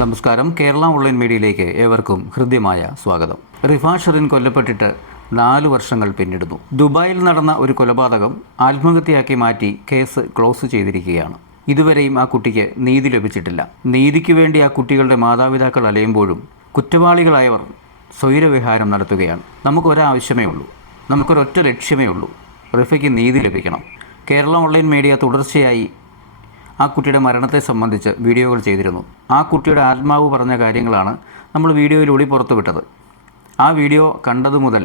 നമസ്കാരം. കേരള ഓൺലൈൻ മീഡിയയിലേക്ക് ഏവർക്കും ഹൃദ്യമായ സ്വാഗതം. റിഫ ഷെറിൻ കൊല്ലപ്പെട്ടിട്ട് 4 വർഷങ്ങൾ പിന്നിടുന്നു. ദുബായിൽ നടന്ന ഒരു കൊലപാതകം ആത്മഹത്യയാക്കി മാറ്റി കേസ് ക്ലോസ് ചെയ്തിരിക്കുകയാണ്. ഇതുവരെയും ആ കുട്ടിക്ക് നീതി ലഭിച്ചിട്ടില്ല. നീതിക്ക് വേണ്ടി ആ കുട്ടികളുടെ മാതാപിതാക്കൾ അലയുമ്പോഴും കുറ്റവാളികളായവർ സ്വൈരവിഹാരം നടത്തുകയാണ്. നമുക്കൊരാവശ്യമേ ഉള്ളൂ, നമുക്കൊരൊറ്റ ലക്ഷ്യമേ ഉള്ളൂ: റിഫയ്ക്ക് നീതി ലഭിക്കണം. കേരള ഓൺലൈൻ മീഡിയ തുടർച്ചയായി ആ കുട്ടിയുടെ മരണത്തെ സംബന്ധിച്ച് വീഡിയോകൾ ചെയ്തിരുന്നു. ആ കുട്ടിയുടെ ആത്മാവ് പറഞ്ഞ കാര്യങ്ങളാണ് നമ്മൾ വീഡിയോയിലൂടെ പുറത്തുവിട്ടത്. ആ വീഡിയോ കണ്ടതു മുതൽ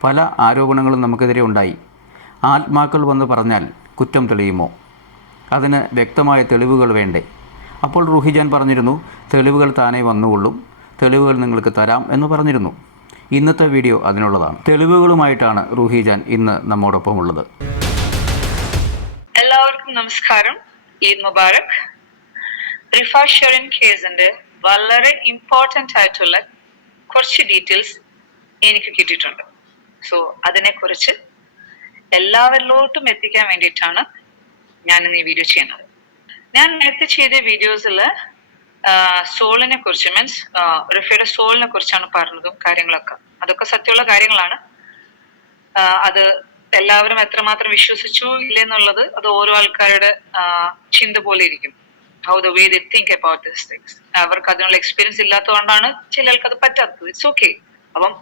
പല ആരോപണങ്ങളും നമുക്കെതിരെ ഉണ്ടായി. ആത്മാക്കൾ വന്ന് പറഞ്ഞാൽ കുറ്റം തെളിയുമോ? അതിന് വ്യക്തമായ തെളിവുകൾ വേണ്ടേ? അപ്പോൾ റൂഹിജാൻ പറഞ്ഞിരുന്നു, തെളിവുകൾ താനേ വന്നുകൊള്ളും, തെളിവുകൾ നിങ്ങൾക്ക് തരാം എന്ന് പറഞ്ഞിരുന്നു. ഇന്നത്തെ വീഡിയോ അതിനുള്ളതാണ്. തെളിവുകളുമായിട്ടാണ് റൂഹിജാൻ ഇന്ന് നമ്മോടൊപ്പം ഉള്ളത്. എല്ലാവർക്കും നമസ്കാരം. ഈദ് മുബാറക്. റിഫ ഷെറിൻ കേസിന്റെ വളരെ ഇമ്പോർട്ടൻ്റ് ആയിട്ടുള്ള കുറച്ച് ഡീറ്റെയിൽസ് എനിക്ക് കിട്ടിയിട്ടുണ്ട്. സോ അതിനെക്കുറിച്ച് എല്ലാവരിലോട്ടും എത്തിക്കാൻ വേണ്ടിയിട്ടാണ് ഞാൻ ഇന്ന് ഈ വീഡിയോ ചെയ്യുന്നത്. ഞാൻ നേരത്തെ ചെയ്ത വീഡിയോസിൽ സോളിനെ കുറിച്ച്, മീൻസ് റിഫയുടെ സോളിനെ കുറിച്ചാണ് പറഞ്ഞതും കാര്യങ്ങളൊക്കെ. അതൊക്കെ സത്യമുള്ള കാര്യങ്ങളാണ്. അത് എല്ലാവരും എത്രമാത്രം വിശ്വസിച്ചു ഇല്ലെന്നുള്ളത് അത് ഓരോ ആൾക്കാരുടെ ചിന്ത പോലെ ഇരിക്കും. How the way they think about this things. അവർക്ക് അതിനുള്ള എക്സ്പീരിയൻസ് ഇല്ലാത്തതുകൊണ്ടാണ് ചിലർക്ക് അത് പറ്റാത്തത്. It's okay. അപ്പം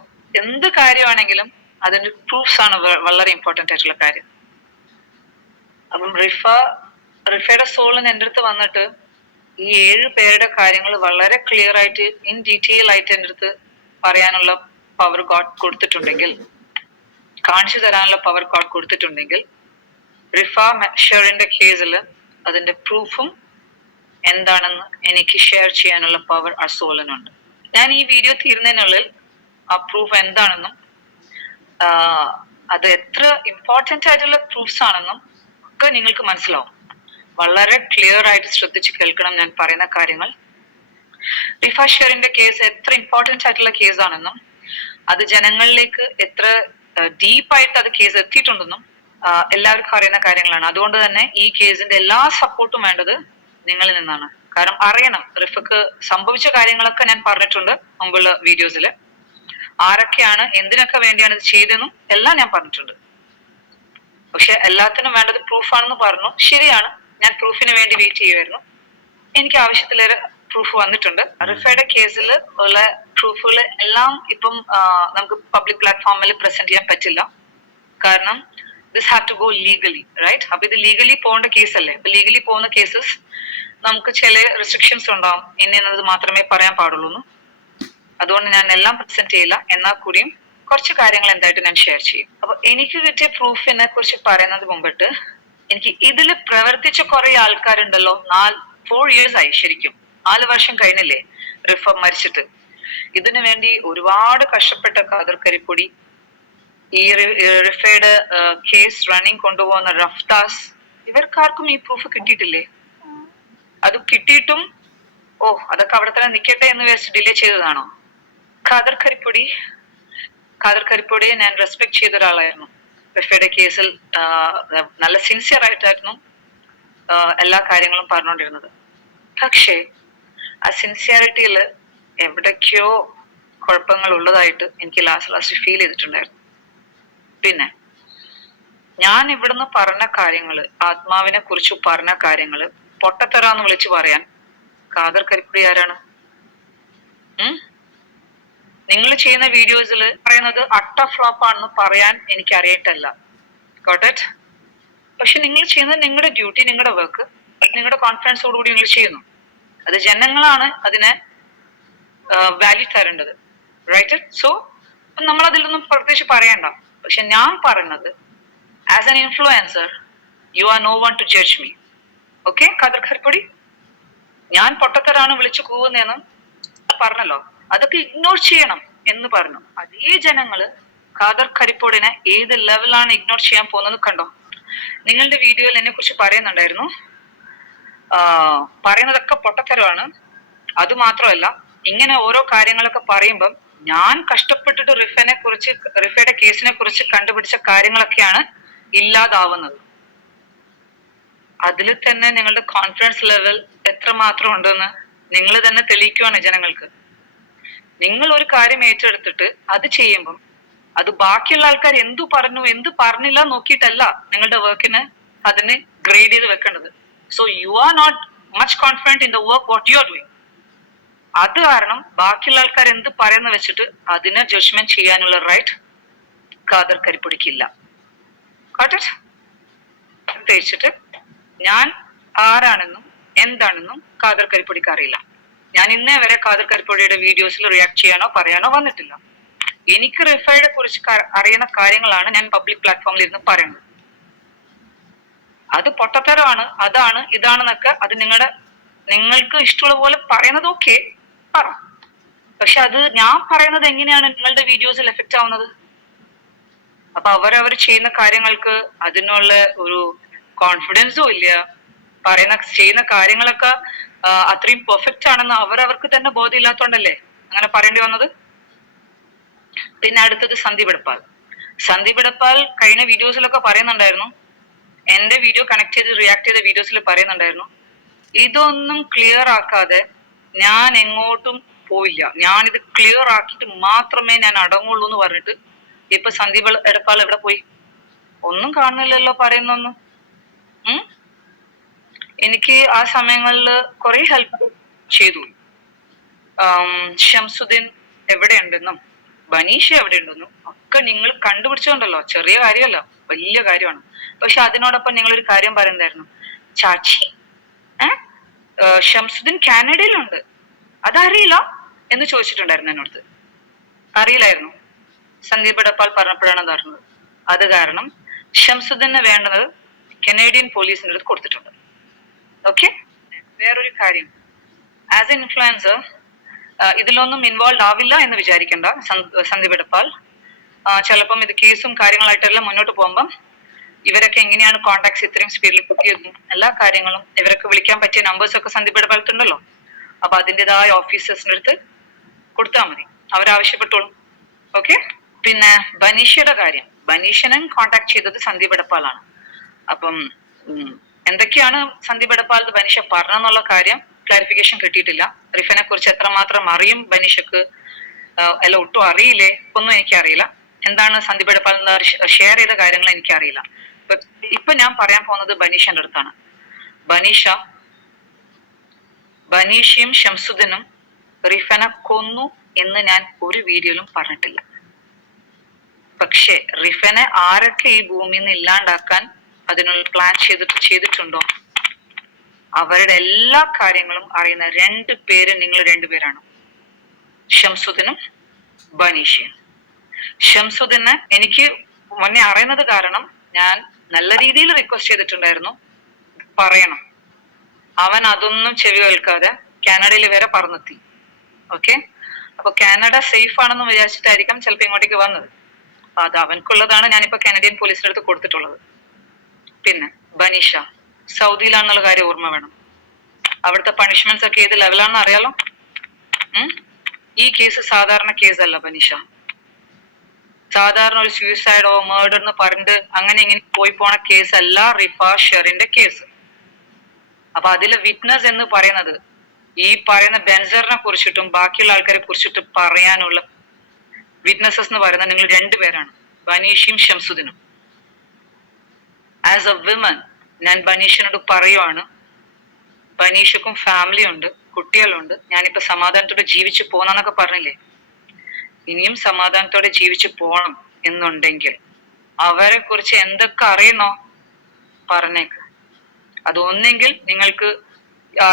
എന്ത് കാര്യമാണെങ്കിലും അതിന്റെ പ്രൂഫ്സ് ആണ് വളരെ ഇമ്പോർട്ടൻ്റ് ആയിട്ടുള്ള കാര്യം. അപ്പം റിഫയുടെ സോളിന് എൻ്റെ അടുത്ത് വന്നിട്ട് ഈ 7 പേരുടെ കാര്യങ്ങൾ വളരെ ക്ലിയർ ആയിട്ട് ഇൻ ഡീറ്റെയിൽ ആയിട്ട് എൻ്റെ അടുത്ത് പറയാനുള്ള പവർ ഗോഡ് കൊടുത്തിട്ടുണ്ടെങ്കിൽ, കാണിച്ചു തരാനുള്ള പവർ ഗോഡ് കൊടുത്തിട്ടുണ്ടെങ്കിൽ, റിഫ ഷെറിന്റെ കേസിൽ അതിന്റെ പ്രൂഫും എന്താണെന്ന് എനിക്ക് ഷെയർ ചെയ്യാനുള്ള പവർ ആ സോളിനുണ്ട്. ഞാൻ ഈ വീഡിയോ തീരുന്നതിനുള്ളിൽ ആ പ്രൂഫ് എന്താണെന്നും അത് എത്ര ഇമ്പോർട്ടൻ്റ് ആയിട്ടുള്ള പ്രൂഫ്സ് ആണെന്നും ഒക്കെ നിങ്ങൾക്ക് മനസ്സിലാവും. വളരെ ക്ലിയർ ആയിട്ട് ശ്രദ്ധിച്ച് കേൾക്കണം ഞാൻ പറയുന്ന കാര്യങ്ങൾ. റിഫ ഷെറിന്റെ കേസ് എത്ര ഇമ്പോർട്ടൻ്റ് ആയിട്ടുള്ള കേസാണെന്നും അത് ജനങ്ങളിലേക്ക് എത്ര ഡീപ്പായിട്ട് അത് കേസ് എത്തിയിട്ടുണ്ടെന്നും എല്ലാവർക്കും അറിയുന്ന കാര്യങ്ങളാണ്. അതുകൊണ്ട് തന്നെ ഈ കേസിന്റെ എല്ലാ സപ്പോർട്ടും വേണ്ടത് നിങ്ങളിൽ നിന്നാണ്. കാരണം അറിയണം, റിഫക്ക് സംഭവിച്ച കാര്യങ്ങളൊക്കെ ഞാൻ പറഞ്ഞിട്ടുണ്ട് മുമ്പുള്ള വീഡിയോസിൽ. ആരൊക്കെയാണ് എന്തിനൊക്കെ വേണ്ടിയാണ് ഇത് ചെയ്തതെന്നും എല്ലാം ഞാൻ പറഞ്ഞിട്ടുണ്ട്. പക്ഷെ എല്ലാത്തിനും വേണ്ടത് പ്രൂഫാണെന്ന് പറഞ്ഞു. ശരിയാണ്, ഞാൻ പ്രൂഫിന് വേണ്ടി വെയിറ്റ് ചെയ്യുമായിരുന്നു. എനിക്ക് ആവശ്യത്തിലേറെ പ്രൂഫ് വന്നിട്ടുണ്ട്. റിഫയുടെ കേസിൽ ഉള്ള പ്രൂഫുകൾ എല്ലാം ഇപ്പം നമുക്ക് പബ്ലിക് പ്ലാറ്റ്ഫോമിൽ പ്രസന്റ് ചെയ്യാൻ പറ്റില്ല. കാരണം this have to go legally, right? അപ്പൊ ഇത് ലീഗലി പോകേണ്ട കേസല്ലേ. അപ്പൊ ലീഗലി പോകുന്ന കേസസ് നമുക്ക് ചില റെസ്ട്രിക്ഷൻസ് ഉണ്ടാവും. ഇന്നത് മാത്രമേ പറയാൻ പാടുള്ളൂ. അതുകൊണ്ട് ഞാൻ എല്ലാം പ്രസന്റ് ചെയ്യില്ല. എന്നാൽ കൂടിയും കുറച്ച് കാര്യങ്ങൾ എന്തായിട്ട് ഞാൻ ഷെയർ ചെയ്യും. അപ്പൊ എനിക്ക് കിട്ടിയ പ്രൂഫിനെ കുറിച്ച് പറയുന്നത് മുമ്പിട്ട്, എനിക്ക് ഇതിൽ പ്രവർത്തിച്ച കുറെ ആൾക്കാരുണ്ടല്ലോ. 4 years ആയി, ശരിക്കും 4 വർഷം കഴിഞ്ഞില്ലേ റിഫ മരിച്ചിട്ട്. ഇതിനു വേണ്ടി ഒരുപാട് കഷ്ടപ്പെട്ട ഖാദർ കരിപ്പൊടി, ഈ റിഫയുടെ കേസ് റണ്ണിങ് കൊണ്ടുപോകുന്ന റഫ്താസ്, ഇവർക്കാർക്കും ഈ പ്രൂഫ് കിട്ടിയിട്ടില്ലേ? അത് കിട്ടിയിട്ടും അതൊക്കെ അവിടെ തന്നെ നിൽക്കട്ടെ എന്ന് വിചാരിച്ച് ഡിലേ ചെയ്തതാണോ? ഖാദർ കരിപ്പൊടിയെ ഞാൻ റെസ്പെക്ട് ചെയ്ത ഒരാളായിരുന്നു. റിഫയുടെ കേസിൽ നല്ല സിൻസിയർ ആയിട്ടായിരുന്നു എല്ലാ കാര്യങ്ങളും പറഞ്ഞുകൊണ്ടിരുന്നത്. പക്ഷേ ആ സിൻസിയറിറ്റിയിൽ എവിടേക്കോ കുഴപ്പങ്ങൾ ഉള്ളതായിട്ട് എനിക്ക് ലാസ്റ്റ് ഫീൽ ചെയ്തിട്ടുണ്ടായിരുന്നു. പിന്നെ ഞാൻ ഇവിടുന്ന് പറഞ്ഞ കാര്യങ്ങള്, ആത്മാവിനെ കുറിച്ച് പറഞ്ഞ കാര്യങ്ങള് പൊട്ടത്തരാന്ന് വിളിച്ചു പറയാൻ ഖാദർ കരിപ്പൊടി ആരാണ്? നിങ്ങൾ ചെയ്യുന്ന വീഡിയോസിൽ പറയുന്നത് അട്ട ഫ്ലോപ്പ് ആണെന്ന് പറയാൻ എനിക്ക് അറിയിട്ടല്ല. Got it? പക്ഷെ നിങ്ങൾ ചെയ്യുന്നത് നിങ്ങളുടെ ഡ്യൂട്ടി, നിങ്ങളുടെ വർക്ക്, നിങ്ങളുടെ കോൺഫിഡൻസോടുകൂടി നിങ്ങൾ ചെയ്യുന്നു. അത് ജനങ്ങളാണ് അതിനെ വാല്യൂ തരേണ്ടത്, റൈറ്റ്? സോ നമ്മൾ അതിലൊന്നും പ്രത്യേകിച്ച് പറയണ്ട. പക്ഷെ ഞാൻ പറയുന്നത്, as an influencer, you are no one to judge me. Okay Khader Karippodi, ഞാൻ പൊട്ടത്തരാണ് വിളിച്ചു കൂവുന്നതെന്ന് പറഞ്ഞല്ലോ, അതൊക്കെ ഇഗ്നോർ ചെയ്യണം എന്ന് പറഞ്ഞു. അതേ ജനങ്ങള് ഖാദർ കരിപ്പൊടിനെ ഏത് ലെവലാണ് ഇഗ്നോർ ചെയ്യാൻ പോകുന്നത് കണ്ടോ? നിങ്ങളുടെ വീഡിയോയിൽ എന്നെ കുറിച്ച് പറയുന്നുണ്ടായിരുന്നു, പറയുന്നതൊക്കെ പൊട്ടത്തരമാണ്. അത് മാത്രമല്ല, ഇങ്ങനെ ഓരോ കാര്യങ്ങളൊക്കെ പറയുമ്പം ഞാൻ കഷ്ടപ്പെട്ടിട്ട് റിഫയുടെ കേസിനെ കുറിച്ച് കണ്ടുപിടിച്ച കാര്യങ്ങളൊക്കെയാണ് ഇല്ലാതാവുന്നത്. അതിൽ തന്നെ നിങ്ങളുടെ കോൺഫിഡൻസ് ലെവൽ എത്രമാത്രം ഉണ്ടെന്ന് നിങ്ങൾ തന്നെ തെളിയിക്കുവാണ് ജനങ്ങൾക്ക്. നിങ്ങൾ ഒരു കാര്യം ഏറ്റെടുത്തിട്ട് അത് ചെയ്യുമ്പം അത് ബാക്കിയുള്ള ആൾക്കാർ എന്തു പറഞ്ഞു എന്ത് പറഞ്ഞില്ല നോക്കിയിട്ടല്ല നിങ്ങളുടെ വർക്കിന് അതിന് ഗ്രേഡ് ചെയ്ത് വെക്കേണ്ടത്. So you are not much confident in the work what you are doing. അത് കാരണം ബാക്കിയുള്ള ആൾക്കാർ എന്ത് പറയുന്ന വെച്ചിട്ട് അതിനെ ജഡ്ജ്മെന്റ് ചെയ്യാനുള്ള റൈറ്റ് ഖാദർ കരിപ്പൊടിക്കില്ല. പ്രത്യേകിച്ചിട്ട് ഞാൻ ആരാണെന്നും എന്താണെന്നും ഖാദർ കരിപ്പൊടിക്ക് അറിയില്ല. ഞാൻ ഇന്നേ വരെ ഖാദർ കരിപ്പൊടിയുടെ വീഡിയോസിൽ റിയാക്ട് ചെയ്യാനോ പറയാനോ വന്നിട്ടില്ല. എനിക്ക് റിഫയുടെ കുറിച്ച് അറിയുന്ന കാര്യങ്ങളാണ് ഞാൻ പബ്ലിക് പ്ലാറ്റ്ഫോമിൽ ഇരുന്ന് പറയുന്നത്. അത് പൊട്ടത്തരമാണ്, അതാണ് ഇതാണെന്നൊക്കെ അത് നിങ്ങൾക്ക് ഇഷ്ടമുള്ള പോലെ പറയുന്നത് ഓക്കെ പറ. പക്ഷെ അത് ഞാൻ പറയുന്നത് എങ്ങനെയാണ് നിങ്ങളുടെ വീഡിയോസിൽ എഫക്റ്റ് ആവുന്നത്? അപ്പൊ അവരവർ ചെയ്യുന്ന കാര്യങ്ങൾക്ക് അതിനുള്ള ഒരു കോൺഫിഡൻസും ഇല്ല. ചെയ്യുന്ന കാര്യങ്ങളൊക്കെ അത്രയും പെർഫെക്റ്റ് ആണെന്ന് അവർക്ക് തന്നെ ബോധമില്ലാത്തോണ്ടല്ലേ അങ്ങനെ പറയേണ്ടി വന്നത്. പിന്നെ അടുത്തത് സന്ദീപ് എടപ്പാൾ കഴിഞ്ഞ വീഡിയോസിലൊക്കെ പറയുന്നുണ്ടായിരുന്നു, എന്റെ വീഡിയോ കണക്ട് ചെയ്ത് റിയാക്ട് ചെയ്ത വീഡിയോസിൽ പറയുന്നുണ്ടായിരുന്നു, ഇതൊന്നും ക്ലിയർ ആക്കാതെ ഞാൻ എങ്ങോട്ടും പോയില്ല, ഞാനിത് ക്ലിയർ ആക്കിയിട്ട് മാത്രമേ ഞാൻ അടങ്ങുള്ളൂ എന്ന് പറഞ്ഞിട്ട് ഇപ്പൊ സന്ദീപ് എടപ്പാൾ എവിടെ പോയി? ഒന്നും കാണുന്നില്ലല്ലോ പറയുന്നൊന്നും. എനിക്ക് ആ സമയങ്ങളിൽ കുറെ ഹെൽപ്പ് ചെയ്തു. ഷംസുദ്ദീൻ എവിടെയുണ്ടെന്നും ബനീഷ എവിടെയുണ്ടെന്നും ഒക്കെ നിങ്ങൾ കണ്ടുപിടിച്ചോണ്ടല്ലോ. ചെറിയ കാര്യമല്ല, വലിയ കാര്യമാണ്. പക്ഷെ അതിനോടൊപ്പം നിങ്ങളൊരു കാര്യം പറയുന്നതായിരുന്നു, ചാച്ചി ഷംസുദ്ദീൻ കാനഡയിലുണ്ട്, അതറിയില്ല എന്ന് ചോദിച്ചിട്ടുണ്ടായിരുന്നു എന്നോട്. അറിയില്ലായിരുന്നു. സന്ദീപ് എടപ്പാൾ പറഞ്ഞപ്പോഴാണ് അത് അറിഞ്ഞത്. അത് കാരണം ഷംസുദ്ദീന് വേണ്ടത് കനേഡിയൻ പോലീസിന്റെ അടുത്ത് കൊടുത്തിട്ടുണ്ട്. ഓക്കെ. വേറൊരു കാര്യം, ആസ് എ ഇൻഫ്ലുവൻസർ ഇതിലൊന്നും ഇൻവോൾവ് ആവില്ല എന്ന് വിചാരിക്കേണ്ട സന്ദീപ് എടപ്പാൾ. ചിലപ്പം ഇത് കേസും കാര്യങ്ങളായിട്ടെല്ലാം മുന്നോട്ട് പോകുമ്പം ഇവരൊക്കെ എങ്ങനെയാണ് കോണ്ടാക്ട്സ് ഇത്രയും സ്പീഡിൽ കിട്ടിയതും എല്ലാ കാര്യങ്ങളും ഇവരൊക്കെ വിളിക്കാൻ പറ്റിയ നമ്പേഴ്സ് ഒക്കെ സന്ദീപ് എടപ്പാളത്തുണ്ടല്ലോ. അപ്പൊ അതിൻ്റെതായ ഓഫീസേഴ്സിന്റെ അടുത്ത് കൊടുത്താൽ മതി, അവരാവശ്യപ്പെട്ടോളും. ഓക്കെ. പിന്നെ ബനീഷയുടെ കാര്യം, ബനീഷനും കോണ്ടാക്ട് ചെയ്തത് സന്ദീപ് എടപ്പാളാണ്. അപ്പം എന്തൊക്കെയാണ് സന്ദീപ് എടപ്പാൾ ബനീഷ പറഞ്ഞെന്നുള്ള കാര്യം ക്ലാരിഫിക്കേഷൻ കിട്ടിയിട്ടില്ല. റിഫനെ കുറിച്ച് എത്രമാത്രം അറിയും ബനീഷക്ക്, അല്ല ഒട്ടും അറിയില്ലേ, ഒന്നും എനിക്കറിയില്ല. എന്താണ് സന്ദീപ് എടപ്പാൾ ഷെയർ ചെയ്ത കാര്യങ്ങൾ എനിക്കറിയില്ല. ഇപ്പൊ ഞാൻ പറയാൻ പോകുന്നത് ബനീഷന്റെ അടുത്താണ്. ബനീഷയും ഷംസുദ്ദീനും റിഫനെ കൊന്നു എന്ന് ഞാൻ ഒരു വീഡിയോയിലും പറഞ്ഞിട്ടില്ല. പക്ഷെ റിഫനെ ആരൊക്കെ ഈ ഭൂമിയിൽ നിന്ന് ഇല്ലാണ്ടാക്കാൻ അതിനുള്ള പ്ലാൻ ചെയ്തിട്ടുണ്ടോ അവരുടെ എല്ലാ കാര്യങ്ങളും അറിയുന്ന നിങ്ങൾ രണ്ടുപേരാണ്, ഷംസുദ്ദീനും ബനീഷയും. ഷംസുദ്ദീനെ എനിക്ക് മുന്നേ അറിയുന്നത് കാരണം ഞാൻ നല്ല രീതിയിൽ റിക്വസ്റ്റ് ചെയ്തിട്ടുണ്ടായിരുന്നു, പറയണം. അവൻ അതൊന്നും ചെവി കേൾക്കാതെ കാനഡയിൽ വരെ പറന്നെത്തി. ഓക്കെ. അപ്പൊ കാനഡ സേഫ് ആണെന്ന് വിചാരിച്ചിട്ടായിരിക്കാം ചിലപ്പോ ഇങ്ങോട്ടേക്ക് വന്നത്. അത് അവൻക്കുള്ളതാണ് ഞാനിപ്പോ കാനഡിയൻ പോലീസിന്റെ അടുത്ത് കൊടുത്തിട്ടുള്ളത്. പിന്നെ ബനീഷ സൗദിയിലാണെന്നുള്ള കാര്യം ഓർമ്മ വേണം. അവിടുത്തെ പണിഷ്മെന്റ്സ് ഒക്കെ ഏത് ലെവലാണെന്ന് അറിയാലോ. ഈ കേസ് സാധാരണ കേസല്ല ബനീഷ. സാധാരണ ഒരു സൂയിസൈഡോ മേർഡർ എന്ന് പറഞ്ഞിട്ട് അങ്ങനെ ഇങ്ങനെ പോയി പോണ കേസല്ല റിഫ ഷെറിന്റെ കേസ്. അപ്പൊ അതിലെ വിറ്റ്നസ് എന്ന് പറയുന്നത് ഈ പറയുന്ന ബെൻസറിനെ കുറിച്ചിട്ടും ബാക്കിയുള്ള ആൾക്കാരെ കുറിച്ചിട്ടും പറയാനുള്ള വിറ്റ്നസസ് എന്ന് പറയുന്നത് നിങ്ങൾ രണ്ടുപേരാണ്, ബനീഷയും ഷംസുദ്ദീനും. ആസ് എ വിമൻ ഞാൻ ബനീഷിനോട് പറയുവാണ്, ബനീഷക്കും ഫാമിലി ഉണ്ട്, കുട്ടികളുണ്ട്. ഞാനിപ്പോ സമാധാനത്തോടെ ജീവിച്ചു പോന്നൊക്കെ പറഞ്ഞില്ലേ, ഇനിയും സമാധാനത്തോടെ ജീവിച്ചു പോണം എന്നുണ്ടെങ്കിൽ അവരെ കുറിച്ച് എന്തൊക്കെ അറിയണോ പറഞ്ഞേക്ക്. അതൊന്നെങ്കിൽ നിങ്ങൾക്ക്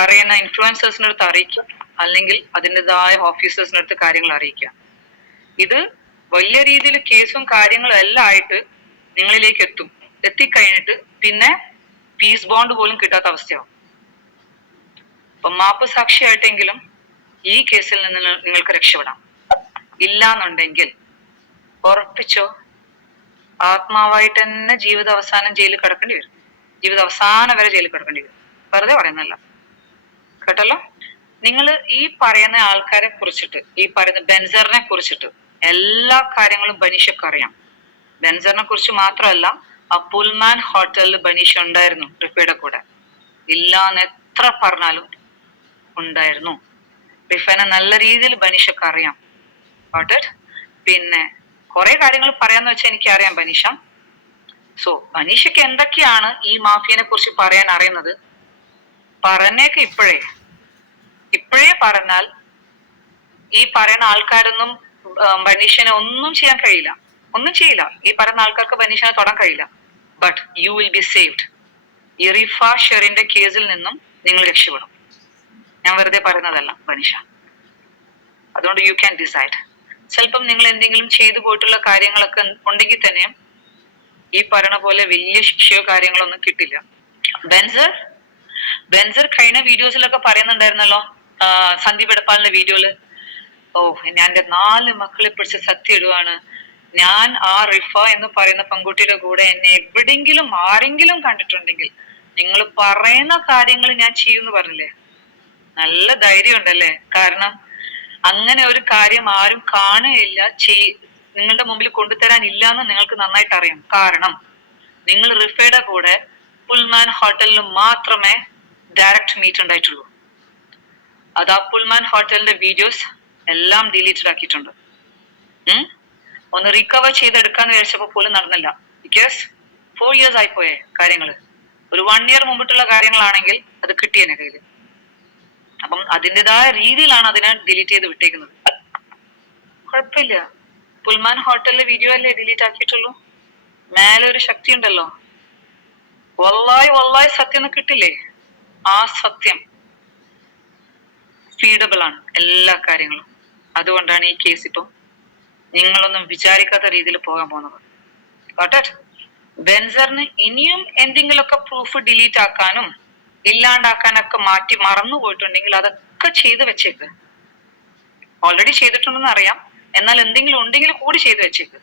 അറിയുന്ന ഇൻഫ്ലുവൻസേഴ്സിന്റെ അടുത്ത് അറിയിക്കുക, അല്ലെങ്കിൽ അതിൻ്റെതായ ഓഫീസേഴ്സിന്റെ അടുത്ത് കാര്യങ്ങൾ അറിയിക്കുക. ഇത് വലിയ രീതിയിൽ കേസും കാര്യങ്ങളും എല്ലാം ആയിട്ട് നിങ്ങളിലേക്ക് എത്തിക്കഴിഞ്ഞിട്ട് പിന്നെ പീസ് ബോണ്ട് പോലും കിട്ടാത്ത അവസ്ഥയാവും. അപ്പൊ മാപ്പ് സാക്ഷിയായിട്ടെങ്കിലും ഈ കേസിൽ നിന്ന് നിങ്ങൾക്ക് രക്ഷപ്പെടാം. ഇല്ലാന്നുണ്ടെങ്കിൽ ഉറപ്പിച്ചോ, ആത്മാവായിട്ട് തന്നെ ജീവിത അവസാനം ജയിലിൽ കിടക്കേണ്ടി വരും. ജീവിത അവസാനം വരെ ജയിലിൽ കിടക്കേണ്ടി വരും. വെറുതെ പറയുന്നല്ല, കേട്ടല്ലോ. നിങ്ങൾ ഈ പറയുന്ന ആൾക്കാരെ കുറിച്ചിട്ട്, ഈ പറയുന്ന ബെൻസറിനെ കുറിച്ചിട്ട് എല്ലാ കാര്യങ്ങളും ബനീഷക്ക് അറിയാം. ബെൻസറിനെ കുറിച്ച് മാത്രമല്ല, ആ പുൽമാൻ ഹോട്ടലിൽ ബനീഷ ഉണ്ടായിരുന്നു റിഫയുടെ കൂടെ. ഇല്ലാന്ന് എത്ര പറഞ്ഞാലും ഉണ്ടായിരുന്നു. റിഫാനെ നല്ല രീതിയിൽ ബനീഷക്ക് അറിയാം. പിന്നെ കുറെ കാര്യങ്ങൾ പറയാന്ന് വെച്ചാൽ എനിക്ക് അറിയാം ബനീഷ. സോ ബനീഷക്ക് എന്തൊക്കെയാണ് ഈ മാഫിയനെ കുറിച്ച് പറയാൻ അറിയുന്നത് പറഞ്ഞേക്ക് ഇപ്പോഴേ പറഞ്ഞാൽ ഈ പറയുന്ന ആൾക്കാരൊന്നും ബനീഷനെ ഒന്നും ചെയ്യാൻ കഴിയില്ല. ഈ പറയുന്ന ആൾക്കാർക്ക് ബനീഷനെ തൊടാൻ കഴിയില്ല. But you will be saved. ഈ റിഫ ഷെറിന്റെ കേസിൽ നിന്നും നിങ്ങൾ രക്ഷപ്പെടും. ഞാൻ വെറുതെ പറയുന്നതല്ല ബനീഷ. അതുകൊണ്ട് യു ക്യാൻ ഡിസൈഡ്. ചിലപ്പം നിങ്ങൾ എന്തെങ്കിലും ചെയ്തു പോയിട്ടുള്ള കാര്യങ്ങളൊക്കെ ഉണ്ടെങ്കിൽ തന്നെയും ഈ പറയുന്ന പോലെ വലിയ ശിക്ഷയോ കാര്യങ്ങളൊന്നും കിട്ടില്ല. ബെൻസർ കഴിഞ്ഞ വീഡിയോസിലൊക്കെ പറയുന്നുണ്ടായിരുന്നല്ലോ, സന്ദീപ് എടപ്പാളിന്റെ വീഡിയോയില്, ഞാൻ എന്റെ 4 മക്കളെ പിടിച്ച് സത്യം ഇടുവാണ്, ഞാൻ ആ റിഫ എന്ന് പറയുന്ന പെൺകുട്ടിയുടെ കൂടെ എന്നെ എവിടെങ്കിലും ആരെങ്കിലും കണ്ടിട്ടുണ്ടെങ്കിൽ നിങ്ങൾ പറയുന്ന കാര്യങ്ങൾ ഞാൻ ചെയ്യുമെന്ന് പറഞ്ഞില്ലേ. നല്ല ധൈര്യം ഉണ്ടല്ലേ. കാരണം അങ്ങനെ ഒരു കാര്യം ആരും കാണുകയില്ല, നിങ്ങളുടെ മുമ്പിൽ കൊണ്ടുതരാൻ ഇല്ല എന്ന് നിങ്ങൾക്ക് നന്നായിട്ട് അറിയാം. കാരണം നിങ്ങൾ റിഫയുടെ കൂടെ പുൽമാൻ ഹോട്ടലിൽ മാത്രമേ ഡയറക്റ്റ് മീറ്റ് ഉണ്ടായിട്ടുള്ളൂ. അത് ആ പുൽമാൻ ഹോട്ടലിന്റെ വീഡിയോസ് എല്ലാം ഡിലീറ്റഡ് ആക്കിയിട്ടുണ്ട്. ഒന്ന് റിക്കവർ ചെയ്തെടുക്കാന്ന് വിചാരിച്ചപ്പോ പോലും നടന്നില്ല. ബിക്കോസ് 4 years ആയിപ്പോയേ കാര്യങ്ങള്. ഒരു 1 year മുമ്പിട്ടുള്ള കാര്യങ്ങളാണെങ്കിൽ അത് കിട്ടിയെന്നെ കയ്യില്. അപ്പം അതിൻ്റെതായ രീതിയിലാണ് അതിനെ ഡിലീറ്റ് ചെയ്ത് വിട്ടേക്കുന്നത്. കുഴപ്പമില്ല, പുൽമാൻ ഹോട്ടലിലെ വീഡിയോ അല്ലേ ഡിലീറ്റ് ആക്കിയിട്ടുള്ളൂ. മേലെ ഒരു ശക്തി ഉണ്ടല്ലോ, വല്ലായി സത്യം ഒന്നും കിട്ടില്ലേ. ആ സത്യം ഫീഡബിൾ ആണ് എല്ലാ കാര്യങ്ങളും. അതുകൊണ്ടാണ് ഈ കേസ് ഇപ്പം നിങ്ങളൊന്നും വിചാരിക്കാത്ത രീതിയിൽ പോകാൻ പോകുന്നത്. ബെൻസറിന് ഇനിയും എന്തെങ്കിലുമൊക്കെ പ്രൂഫ് ഡിലീറ്റ് ആക്കാനും ഇല്ലാണ്ടാക്കാനൊക്കെ മാറ്റി മറന്നു പോയിട്ടുണ്ടെങ്കിൽ അതൊക്കെ ചെയ്തു വെച്ചേക്ക്. ഓൾറെഡി ചെയ്തിട്ടുണ്ടെന്ന് അറിയാം, എന്നാൽ എന്തെങ്കിലും ഉണ്ടെങ്കിൽ കൂടി ചെയ്തു വെച്ചേക്ക്.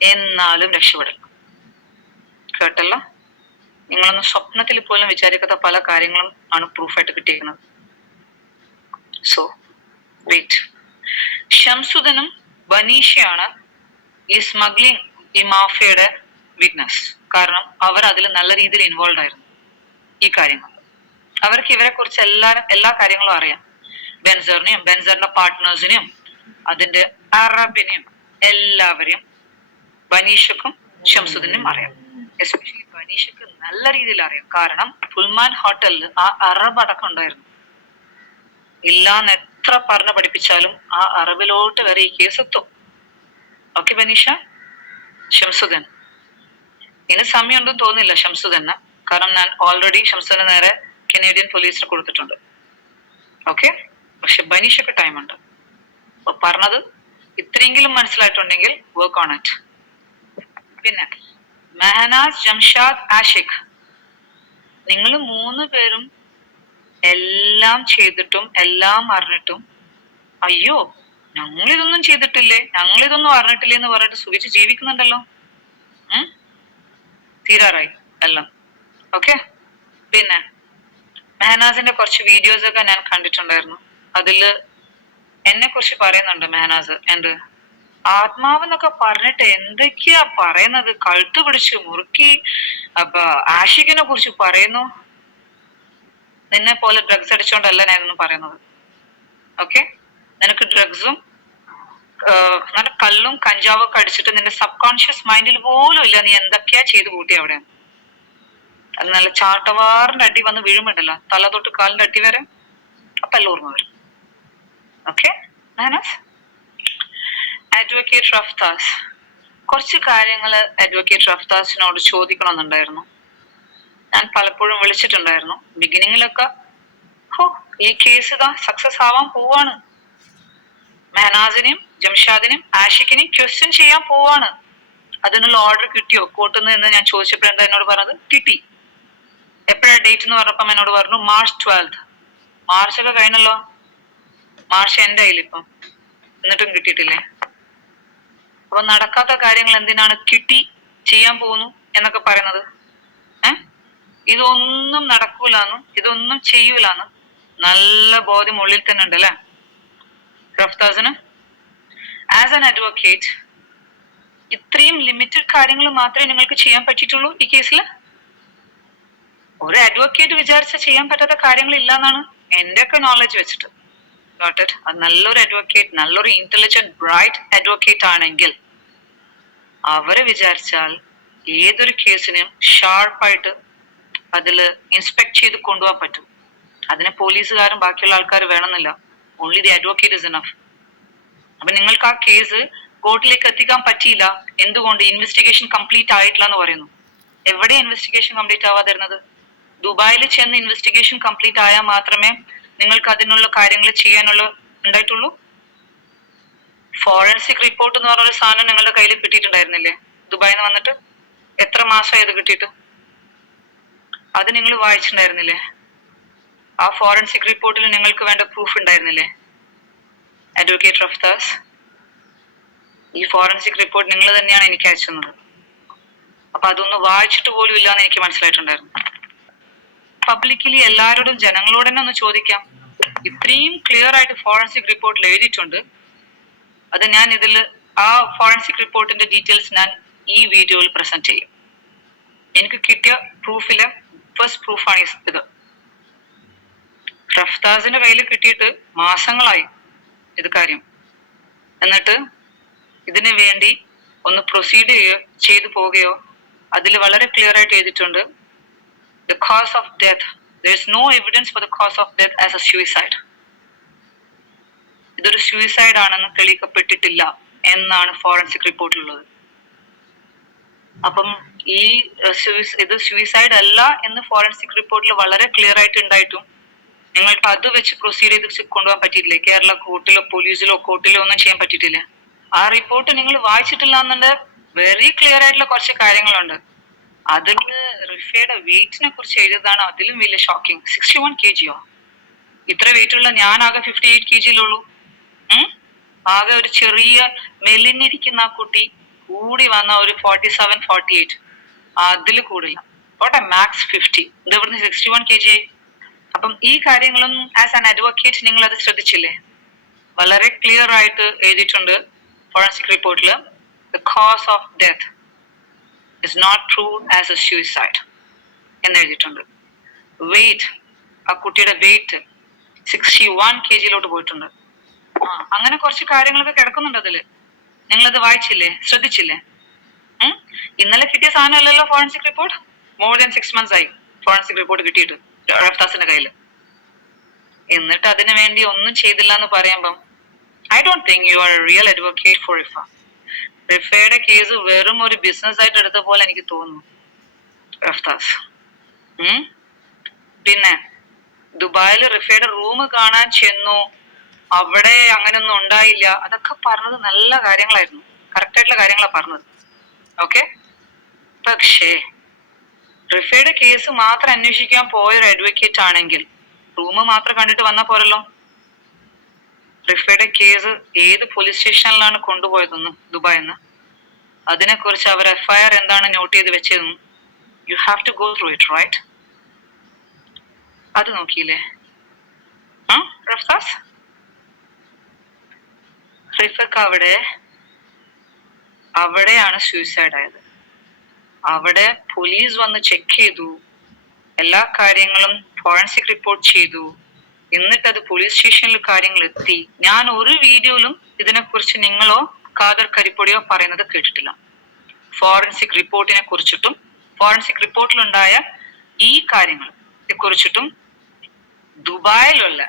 എന്നാലും രക്ഷപ്പെടില്ല. കേട്ടല്ലോ. നിങ്ങളൊന്നും സ്വപ്നത്തിൽ പോലും വിചാരിക്കാത്ത പല കാര്യങ്ങളും ആണ് പ്രൂഫായിട്ട് കിട്ടിയിരിക്കുന്നത്. So wait. ഷംസുദനും ബനീഷയാണ് ഈ സ്മഗ്ലിംഗ്, ഈ മാഫിയയുടെ വിറ്റ്നസ്. കാരണം അവർ അതിൽ നല്ല രീതിയിൽ ഇൻവോൾവ് ആയിരുന്നു. ഈ കാര്യങ്ങൾ അവർക്ക് ഇവരെ കുറിച്ച് എല്ലാ കാര്യങ്ങളും അറിയാം. ബെൻസറിനെയും ബെൻസറിന്റെ പാർട്ട്നേഴ്സിനെയും അതിന്റെ അറബിനെയും എല്ലാവരെയും ബനീഷക്കും ഷംസുദിനും അറിയാം. എസ്പെഷ്യലി ബനീഷക്ക് നല്ല രീതിയിൽ അറിയാം. കാരണം പുൽമാൻ ഹോട്ടലിൽ ആ അറബ് അടക്കം ഉണ്ടായിരുന്നു. ഇല്ലാന്ന് എത്ര പറഞ്ഞു പഠിപ്പിച്ചാലും ആ അറബിലോട്ട് വരെ ഈ കേസ് എത്തും. ഓക്കെ ബനീഷ. ഷംസുദൻ, ഇനി സമയമുണ്ടെന്ന് തോന്നില്ല ഷംസുദന്. കാരണം ഞാൻ ഓൾറെഡി ഷംസുദന് നേരെ കനേഡിയൻ പോലീസിന് കൊടുത്തിട്ടുണ്ട്. ഓക്കെ, പക്ഷെ ബനീഷക്ക് ടൈം ഉണ്ട്. അപ്പൊ പറഞ്ഞത് ഇത്രയെങ്കിലും മനസ്സിലായിട്ടുണ്ടെങ്കിൽ വർക്ക് ഓൺ ഇറ്റ്. പിന്നെ മെഹനാസ്, ജംഷാദ്, ആഷിഖ്, നിങ്ങൾ 3 പേരും എല്ലാം ചെയ്തിട്ടും എല്ലാം അറിഞ്ഞിട്ടും അയ്യോ ഞങ്ങളിതൊന്നും ചെയ്തിട്ടില്ലേ, ഞങ്ങളിതൊന്നും അറിഞ്ഞിട്ടില്ലേ എന്ന് പറഞ്ഞിട്ട് സുഖിച്ച് ജീവിക്കുന്നുണ്ടല്ലോ. തീരാറായി എല്ലാം. ഓക്കെ. പിന്നെ മെഹനാസിന്റെ കുറച്ച് വീഡിയോസ് ഒക്കെ ഞാൻ കണ്ടിട്ടുണ്ടായിരുന്നു. അതില് എന്നെ കുറിച്ച് പറയുന്നുണ്ട് മെഹനാസ്. എന്ത് ആത്മാവെന്നൊക്കെ പറഞ്ഞിട്ട് എന്തൊക്കെയാ പറയുന്നത്, കഴുത്ത് പിടിച്ച് മുറുക്കി. അപ്പൊ ആഷിഖിനെ കുറിച്ച് പറയുന്നു. നിന്നെ പോലെ ഡ്രഗ്സ് അടിച്ചോണ്ടല്ല ഞാനൊന്നും പറയുന്നത്. ഓക്കെ, നിനക്ക് ഡ്രഗ്സും കള്ളും കഞ്ചാവൊക്കെ അടിച്ചിട്ട് നിന്റെ സബ് കോൺഷ്യസ് മൈൻഡിൽ പോലും ഇല്ല നീ എന്തൊക്കെയാ ചെയ്ത് കൂട്ടി അവിടെ. അത് നല്ല ചാട്ടവാറിന്റെ അടി വന്ന് വീഴുമ്പോണ്ടല്ലോ, തല തൊട്ട് കാലിന്റെ അടി വരെ, അപ്പൊ എല്ലാം ഓർമ്മ വരും. ഓക്കെ. അഡ്വക്കേറ്റ് റഫ്താസ്, കുറച്ച് കാര്യങ്ങൾ അഡ്വക്കേറ്റ് റഫ്താസിനോട് ചോദിക്കണമെന്നുണ്ടായിരുന്നു. ഞാൻ പലപ്പോഴും വിളിച്ചിട്ടുണ്ടായിരുന്നു. ബിഗിനിങ്ങിലൊക്കെ ഈ കേസ് ഇതാ സക്സസ് ആവാൻ പോവാണ്, മെഹനാസിനെയും ജംഷാദിനെയും ആഷിഖിനെയും ക്വസ്റ്റ്യൻ ചെയ്യാൻ പോവാണ്, അതിനുള്ള ഓർഡർ കിട്ടിയോ കോർട്ടിൽ എന്ന് ഞാൻ ചോദിച്ചപ്പോൾ എന്താ എന്നോട് പറഞ്ഞത്, കിട്ടി. എപ്പോഴാ ഡേറ്റ് എന്ന് പറഞ്ഞപ്പം എന്നോട് പറഞ്ഞു March 12th. മാർച്ചൊക്കെ കഴിഞ്ഞല്ലോ, മാർച്ച് എൻ്റെ കയ്യിൽ ഇപ്പം, എന്നിട്ടും കിട്ടിയിട്ടില്ലേ. അപ്പൊ നടക്കാത്ത കാര്യങ്ങൾ എന്തിനാണ് കിട്ടി ചെയ്യാൻ പോകുന്നു എന്നൊക്കെ പറയുന്നത്? ഇതൊന്നും നടക്കൂലെന്നും ഇതൊന്നും ചെയ്യൂലെന്നും നല്ല ബോധ്യം ഉള്ളിൽ തന്നെ ഉണ്ട് അല്ലെ റഫ്താസിന്. ആസ് ആൻ അഡ്വക്കേറ്റ് ഇത്രയും ലിമിറ്റഡ് കാര്യങ്ങൾ മാത്രമേ നിങ്ങൾക്ക് ചെയ്യാൻ പറ്റിയിട്ടുള്ളൂ ഈ കേസിൽ. ഒരു അഡ്വക്കേറ്റ് വിചാരിച്ച ചെയ്യാൻ പറ്റാത്ത കാര്യങ്ങൾ ഇല്ല എന്നാണ് എൻ്റെ ഒക്കെ നോളജ് വെച്ചിട്ട്. Got it? അത് നല്ലൊരു അഡ്വക്കേറ്റ്, നല്ലൊരു ഇന്റലിജന്റ് ബ്രൈറ്റ് അഡ്വക്കേറ്റ് ആണെങ്കിൽ അവരെ വിചാരിച്ചാൽ ഏതൊരു കേസിനെയും ഷാർപ്പായിട്ട് അതിൽ ഇൻസ്പെക്ട് ചെയ്ത് കൊണ്ടുപോകാൻ പറ്റും. അതിന് പോലീസുകാരും ബാക്കിയുള്ള ആൾക്കാർ വേണമെന്നില്ല. Only the advocate is enough. അപ്പൊ നിങ്ങൾക്ക് ആ കേസ് കോർട്ടിലേക്ക് എത്തിക്കാൻ പറ്റിയില്ല. എന്തുകൊണ്ട്? ഇൻവെസ്റ്റിഗേഷൻ കംപ്ലീറ്റ് ആയിട്ടില്ല എന്ന് പറയുന്നു. എവിടെ ഇൻവെസ്റ്റിഗേഷൻ കംപ്ലീറ്റ് ആവാതിരുന്നത്? ദുബായിൽ ചെന്ന് ഇൻവെസ്റ്റിഗേഷൻ കംപ്ലീറ്റ് ആയാൽ മാത്രമേ നിങ്ങൾക്ക് അതിനുള്ള കാര്യങ്ങൾ ചെയ്യാനുള്ള ഉണ്ടായിട്ടുള്ളൂ. ഫോറൻസിക് റിപ്പോർട്ട് എന്ന് പറഞ്ഞൊരു സാധനം നിങ്ങളുടെ കയ്യിൽ കിട്ടിയിട്ടുണ്ടായിരുന്നില്ലേ ദുബായിൽ നിന്ന് വന്നിട്ട്? എത്ര മാസമായി അത് കിട്ടിയിട്ട്? അത് നിങ്ങൾ വായിച്ചിട്ടുണ്ടായിരുന്നില്ലേ? ആ ഫോറൻസിക് റിപ്പോർട്ടിൽ നിങ്ങൾക്ക് വേണ്ട പ്രൂഫ് ഉണ്ടായിരുന്നില്ലേ? അഡ്വക്കേറ്റ് റഫ്താസ്, ഈ ഫോറൻസിക് റിപ്പോർട്ട് നിങ്ങൾ തന്നെയാണ് എനിക്ക് അയച്ചു തന്നത്. അപ്പൊ അതൊന്നും വായിച്ചിട്ട് പോലും ഇല്ലാന്ന് എനിക്ക് മനസ്സിലായിട്ടുണ്ടായിരുന്നു. പബ്ലിക്കലി എല്ലാവരോടും ജനങ്ങളോട് തന്നെ ഒന്ന് ചോദിക്കാം. ഇത്രയും ക്ലിയർ ആയിട്ട് ഫോറൻസിക് റിപ്പോർട്ടിൽ എഴുതിയിട്ടുണ്ട്. അത് ഞാൻ ഇതിൽ ആ ഫോറൻസിക് റിപ്പോർട്ടിന്റെ ഡീറ്റെയിൽസ് ഞാൻ ഈ വീഡിയോയിൽ പ്രസന്റ് ചെയ്യും. എനിക്ക് കിട്ടിയ പ്രൂഫിലെ ഫസ്റ്റ് പ്രൂഫാണ് ഇത്. റഫ്താസിന്റെ കയ്യിൽ കിട്ടിയിട്ട് മാസങ്ങളായി ഇത് കാര്യം. എന്നിട്ട് ഇതിനു വേണ്ടി ഒന്ന് പ്രൊസീഡ് ചെയ്തു പോവുകയോ, അതിൽ വളരെ ക്ലിയർ ആയിട്ട് എഴുതിയിട്ടുണ്ട്, the cause of death, there is no evidence for the cause of death as a suicide. ഇതൊരു സൂയിസൈഡ് ആണെന്ന് തെളിയിക്കപ്പെട്ടിട്ടില്ല എന്നാണ് ഫോറൻസിക് റിപ്പോർട്ടിലുള്ളത്. അപ്പം ഇത് സൂയിസൈഡ് അല്ല എന്ന് ഫോറൻസിക് റിപ്പോർട്ടിൽ വളരെ ക്ലിയർ ആയിട്ട് ഉണ്ടായിട്ടും നിങ്ങൾക്ക് അത് വെച്ച് പ്രൊസീഡ് ചെയ്ത് കൊണ്ടുപോകാൻ പറ്റിയിട്ടില്ലേ? കേരള കോർട്ടിലോ പോലീസിലോ കോർട്ടിലോ ഒന്നും ചെയ്യാൻ പറ്റിയിട്ടില്ല. ആ റിപ്പോർട്ട് നിങ്ങൾ വായിച്ചിട്ടില്ല എന്നുണ്ട്. വെരി ക്ലിയർ ആയിട്ടുള്ള കുറച്ച് കാര്യങ്ങളുണ്ട്. അതിൽ റിഫയുടെ വെയിറ്റിനെ കുറിച്ച് എഴുതിയതാണ് അതിലും വലിയ ഷോക്കിംഗ്. 61 kg. ഇത്ര വെയിറ്റ് ഉള്ള ഞാൻ ആകെ 58 kg ആകെ ഒരു ചെറിയ മെലിഞ്ഞിരിക്കുന്ന ആ കുട്ടി കൂടി വന്ന ഒരു 47, 48, അതിൽ കൂടില്ല. പോട്ടെ, മാക്സ് 50. ഇത് ഇവിടുന്ന് 61 kg ആയി. അപ്പം ഈ കാര്യങ്ങളും ആസ് ആൻ അഡ്വക്കേറ്റ് നിങ്ങൾ അത് ശ്രദ്ധിച്ചില്ലേ? വളരെ ക്ലിയർ ആയിട്ട് എഴുതിയിട്ടുണ്ട് ഫോറൻസിക് റിപ്പോർട്ടിൽ, the cause of death is not proved as a suicide എന്ന് എഴുതിയിട്ടുണ്ട്. വെയിറ്റ്, ആ കുട്ടിയുടെ വെയിറ്റ് 61 kg പോയിട്ടുണ്ട്. അങ്ങനെ കുറച്ച് കാര്യങ്ങളൊക്കെ കിടക്കുന്നുണ്ട് അതില്. നിങ്ങളത് വായിച്ചില്ലേ? ശ്രദ്ധിച്ചില്ലേ? ഇന്നലെ കിട്ടിയ സാധനം അല്ലല്ലോ forensic report. More than 6 months ആയി ഫോറൻസിക് റിപ്പോർട്ട് കിട്ടിയിട്ട് റഫ്താസിന്റെ കയ്യിൽ. എന്നിട്ട് അതിനു വേണ്ടി ഒന്നും ചെയ്തില്ല എന്ന് പറയുമ്പം I don't think you are a real advocate for Rifa. റിഫയുടെ കേസ് വെറും ഒരു ബിസിനസ് ആയിട്ട് എടുത്ത പോലെ എനിക്ക് തോന്നുന്നു റഫ്താസ്. പിന്നെ ദുബായിൽ റിഫയുടെ റൂം കാണാൻ ചെന്നു, അവിടെ അങ്ങനെയൊന്നും ഉണ്ടായില്ല. അതൊക്കെ പറഞ്ഞത് നല്ല കാര്യങ്ങളായിരുന്നു, കറക്റ്റ് ആയിട്ടുള്ള കാര്യങ്ങളാണ് പറഞ്ഞത്. ഓക്കെ, പക്ഷേ റിഫയുടെ കേസ് മാത്രം അന്വേഷിക്കാൻ പോയൊരു അഡ്വക്കേറ്റ് ആണെങ്കിൽ റൂം മാത്രം കണ്ടിട്ട് വന്നാ പോരല്ലോ. റിഫയുടെ കേസ് ഏത് പോലീസ് സ്റ്റേഷനിലാണ് കൊണ്ടുപോയതെന്നും ദുബായിന്ന്, അതിനെ കുറിച്ച് അവർ FIR എന്താണ് നോട്ട് ചെയ്ത് വെച്ചതെന്നും you have to go through it, right? അത് നോക്കിയില്ലേ റഫ്താസ്? റിഫക്ക് അവിടെയാണ് സൂയിസൈഡ് ആയത്. അവിടെ പോലീസ് വന്ന് ചെക്ക് ചെയ്തു, എല്ലാ കാര്യങ്ങളും ഫോറൻസിക് റിപ്പോർട്ട് ചെയ്തു. എന്നിട്ട് അത് പോലീസ് സ്റ്റേഷനിൽ കാര്യങ്ങൾ എത്തി. ഞാൻ ഒരു വീഡിയോയിലും ഇതിനെക്കുറിച്ച് നിങ്ങളോ ഖാദർ കരിപ്പൊടിയോ പറയുന്നത് കേട്ടിട്ടില്ല. ഫോറൻസിക് റിപ്പോർട്ടിനെ കുറിച്ചിട്ടും ഫോറൻസിക് റിപ്പോർട്ടിലുണ്ടായ ഈ കാര്യങ്ങളെ കുറിച്ചിട്ടും ദുബായിലുള്ള